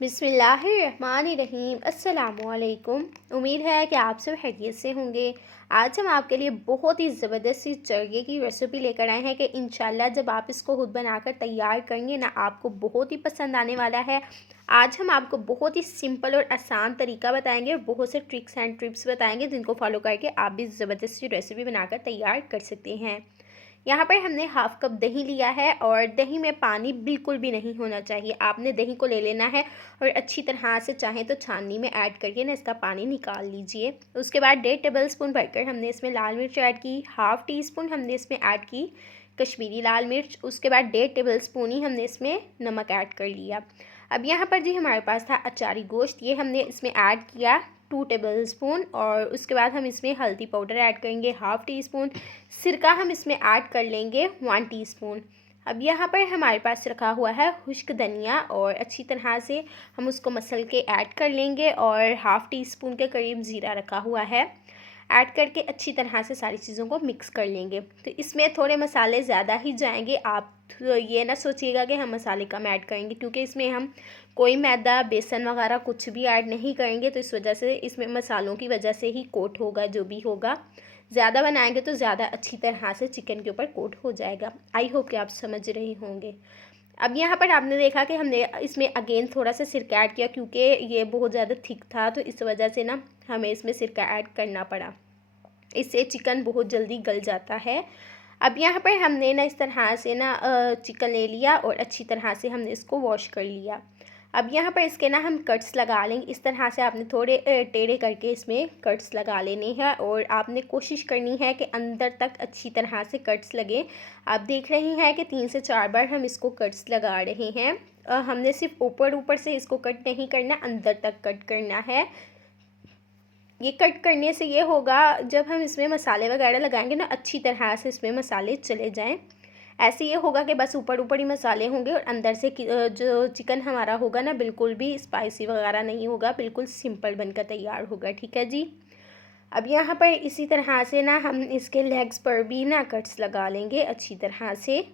बिस्मिल्लाहिर्रहमानिर्रहीम अस्सलामुअलैकुम। उम्मीद है कि आप सब खैरियत से होंगे। आज हम आपके लिए बहुत ही ज़बरदस्त सी चरगे की रेसिपी लेकर आए हैं कि इंशाल्लाह जब आप इसको खुद बनाकर तैयार करेंगे ना, आपको बहुत ही पसंद आने वाला है। आज हम आपको बहुत ही सिंपल और आसान तरीका बताएंगे और बहुत से ट्रिक्स एंड टिप्स बताएंगे जिनको फॉलो करके आप भी ज़बरदस्त सी रेसिपी बनाकर तैयार कर सकते हैं। यहाँ पर हमने हाफ़ कप दही लिया है और दही में पानी बिल्कुल भी नहीं होना चाहिए। आपने दही को ले लेना है और अच्छी तरह से चाहें तो छाननी में ऐड करके ना इसका पानी निकाल लीजिए। उसके बाद 1.5 टेबल स्पून भरकर हमने इसमें लाल मिर्च ऐड की। हाफ़ टी स्पून हमने इसमें ऐड की कश्मीरी लाल मिर्च। उसके बाद 1.5 टेबल स्पून ही हमने इसमें नमक ऐड कर लिया। अब यहाँ पर जी हमारे पास था अचारी गोश्त, ये हमने इसमें ऐड किया 2 टेबल स्पून। और उसके बाद हम इसमें हल्दी पाउडर ऐड करेंगे हाफ़ टी स्पून। सिरका हम इसमें ऐड कर लेंगे 1 टीस्पून। अब यहाँ पर हमारे पास रखा हुआ है खुश्क धनिया और अच्छी तरह से हम उसको मसल के ऐड कर लेंगे। और हाफ़ टी स्पून के करीब ज़ीरा रखा हुआ है, ऐड करके अच्छी तरह से सारी चीज़ों को मिक्स कर लेंगे। तो इसमें थोड़े मसाले ज़्यादा ही जाएंगे, आप तो ये ना सोचिएगा कि हम मसाले कम ऐड करेंगे, क्योंकि इसमें हम कोई मैदा बेसन वगैरह कुछ भी ऐड नहीं करेंगे। तो इस वजह से इसमें मसालों की वजह से ही कोट होगा जो भी होगा। ज़्यादा बनाएंगे तो ज़्यादा अच्छी तरह से चिकन के ऊपर कोट हो जाएगा। आई होप कि आप समझ रहे होंगे। अब यहाँ पर आपने देखा कि हमने इसमें अगेन थोड़ा सा सिरका ऐड किया, क्योंकि ये बहुत ज़्यादा थिक था तो इस वजह से ना हमें इसमें सिरका ऐड करना पड़ा। इससे चिकन बहुत जल्दी गल जाता है। अब यहाँ पर हमने ना इस तरह से ना चिकन ले लिया और अच्छी तरह से हमने इसको वॉश कर लिया। अब यहाँ पर इसके ना हम कट्स लगा लेंगे। इस तरह से आपने थोड़े टेढ़े करके इसमें कट्स लगा लेने हैं और आपने कोशिश करनी है कि अंदर तक अच्छी तरह से कट्स लगे। आप देख रहे हैं कि 3 से 4 बार हम इसको कट्स लगा रहे हैं। हमने सिर्फ ऊपर ऊपर से इसको कट नहीं करना, अंदर तक कट करना है। ये कट करने से ये होगा जब हम इसमें मसाले वगैरह लगाएंगे ना, अच्छी तरह से इसमें मसाले चले जाएं। ऐसे ये होगा कि बस ऊपर ऊपर ही मसाले होंगे और अंदर से जो चिकन हमारा होगा ना, बिल्कुल भी स्पाइसी वगैरह नहीं होगा, बिल्कुल सिंपल बनकर तैयार होगा। ठीक है जी। अब यहाँ पर इसी तरह से ना हम इसके लेग्स पर भी ना कट्स लगा लेंगे अच्छी तरह से।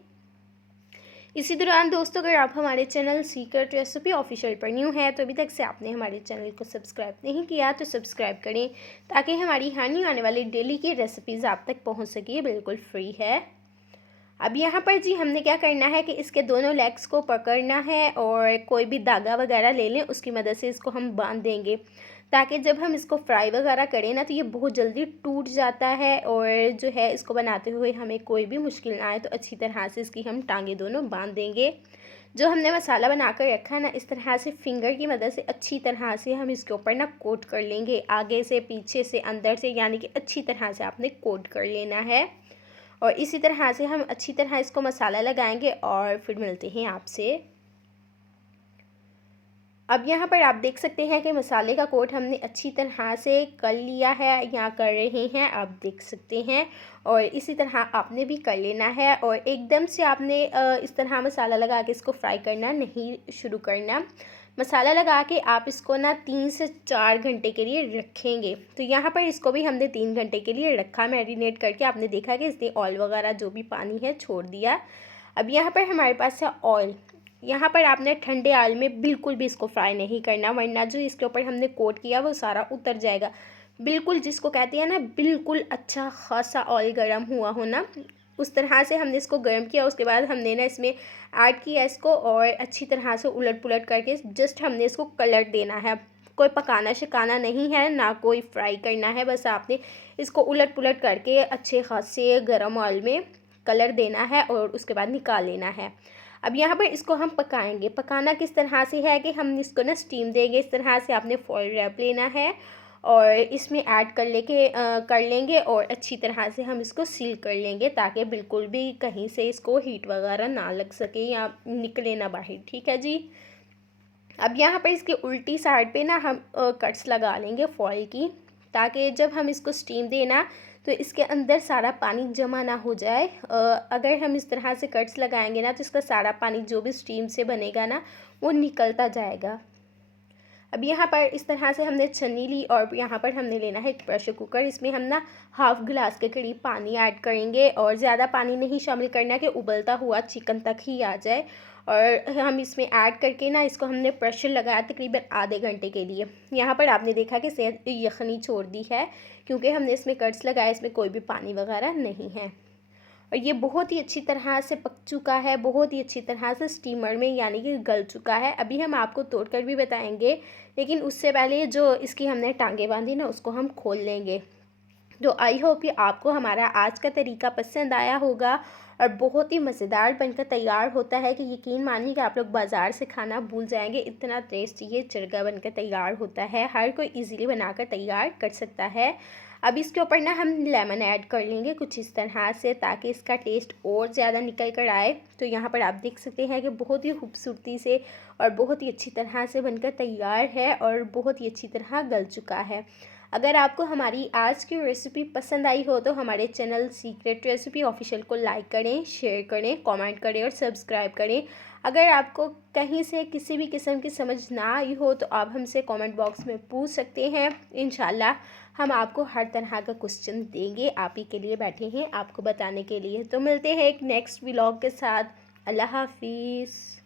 इसी दौरान दोस्तों, अगर आप हमारे चैनल सीक्रेट रेसिपी ऑफिशियल पर न्यू है तो अभी तक से आपने हमारे चैनल को सब्सक्राइब नहीं किया तो सब्सक्राइब करें, ताकि हमारी हर न्यू आने वाली डेली की रेसिपीज़ आप तक पहुंच सके। बिल्कुल फ्री है। अब यहाँ पर जी हमने क्या करना है कि इसके दोनों लेग्स को पकड़ना है और कोई भी धागा वगैरह ले लें, उसकी मदद से इसको हम बांध देंगे, ताकि जब हम इसको फ्राई वगैरह करें ना तो ये बहुत जल्दी टूट जाता है और जो है इसको बनाते हुए हमें कोई भी मुश्किल ना आए। तो अच्छी तरह से इसकी हम टांगे दोनों बांध देंगे। जो हमने मसाला बना कर रखा है ना, इस तरह से फिंगर की मदद से अच्छी तरह से हम इसके ऊपर ना कोट कर लेंगे, आगे से पीछे से अंदर से, यानी कि अच्छी तरह से आपने कोट कर लेना है। और इसी तरह से हम अच्छी तरह इसको मसाला लगाएंगे और फिर मिलते हैं आपसे। अब यहाँ पर आप देख सकते हैं कि मसाले का कोट हमने अच्छी तरह से कर लिया है, यहाँ कर रहे हैं आप देख सकते हैं। और इसी तरह आपने भी कर लेना है और एकदम से आपने इस तरह मसाला लगा के इसको फ्राई करना नहीं शुरू करना। मसाला लगा के आप इसको ना 3 से 4 घंटे के लिए रखेंगे। तो यहाँ पर इसको भी हमने 3 घंटे के लिए रखा मैरिनेट करके। आपने देखा कि इसने ऑयल वगैरह जो भी पानी है छोड़ दिया। अब यहाँ पर हमारे पास है ऑयल। यहाँ पर आपने ठंडे ऑयल में बिल्कुल भी इसको फ्राई नहीं करना, वरना जो इसके ऊपर हमने कोट किया वो सारा उतर जाएगा। बिल्कुल जिसको कहते हैं ना, बिल्कुल अच्छा खासा ऑयल गर्म हुआ होना, उस तरह से हमने इसको गर्म किया। उसके बाद हमने ना इसमें ऐड किया इसको और अच्छी तरह से उलट पुलट करके जस्ट हमने इसको कलर देना है। कोई पकाना शकाना नहीं है, ना कोई फ्राई करना है, बस आपने इसको उलट पुलट करके अच्छे खासे गर्म ऑयल में कलर देना है और उसके बाद निकाल लेना है। अब यहाँ पर इसको हम पकाएंगे। पकाना किस तरह से है कि हम इसको ना स्टीम देंगे। इस तरह से आपने फॉइल रैप लेना है और इसमें ऐड कर लेंगे और अच्छी तरह से हम इसको सील कर लेंगे, ताकि बिल्कुल भी कहीं से इसको हीट वगैरह ना लग सके या निकले ना बाहर। ठीक है जी। अब यहाँ पर इसकी उल्टी साइड पे ना हम कट्स लगा लेंगे फॉइल की, ताकि जब हम इसको स्टीम देना तो इसके अंदर सारा पानी जमा ना हो जाए। अगर हम इस तरह से कट्स लगाएंगे ना तो इसका सारा पानी जो भी स्टीम से बनेगा ना, वो निकलता जाएगा। अब यहाँ पर इस तरह से हमने छन्नी ली और यहाँ पर हमने लेना है एक प्रेशर कुकर। इसमें हम ना हाफ़ गिलास के करीब पानी ऐड करेंगे और ज़्यादा पानी नहीं शामिल करना कि उबलता हुआ चिकन तक ही आ जाए। और हम इसमें ऐड करके ना इसको हमने प्रेशर लगाया तकरीबन आधे घंटे के लिए। यहाँ पर आपने देखा कि सेहत यखनी छोड़ दी है क्योंकि हमने इसमें कट्स लगाए, इसमें कोई भी पानी वगैरह नहीं है। और ये बहुत ही अच्छी तरह से पक चुका है, बहुत ही अच्छी तरह से स्टीमर में यानी कि गल चुका है। अभी हम आपको तोड़कर भी बताएंगे, लेकिन उससे पहले जो इसकी हमने टांगे बांधी ना उसको हम खोल लेंगे। तो आई होप कि आपको हमारा आज का तरीका पसंद आया होगा और बहुत ही मज़ेदार बनकर तैयार होता है कि यकीन मानिए कि आप लोग बाज़ार से खाना भूल जाएंगे, इतना टेस्टी ये चरगा बनकर तैयार होता है। हर कोई इजीली बनाकर तैयार कर सकता है। अब इसके ऊपर ना हम लेमन ऐड कर लेंगे कुछ इस तरह से, ताकि इसका टेस्ट और ज़्यादा निकल कर आए। तो यहाँ पर आप देख सकते हैं कि बहुत ही खूबसूरती से और बहुत ही अच्छी तरह से बनकर तैयार है और बहुत ही अच्छी तरह गल चुका है। अगर आपको हमारी आज की रेसिपी पसंद आई हो तो हमारे चैनल सीक्रेट रेसिपी ऑफिशियल को लाइक करें, शेयर करें, कमेंट करें और सब्सक्राइब करें। अगर आपको कहीं से किसी भी किस्म की समझ ना आई हो तो आप हमसे कमेंट बॉक्स में पूछ सकते हैं। इंशाल्लाह हम आपको हर तरह का क्वेश्चन देंगे, आप ही के लिए बैठे हैं आपको बताने के लिए। तो मिलते हैं एक नेक्स्ट व्लॉग के साथ। अल्लाह हाफिज़।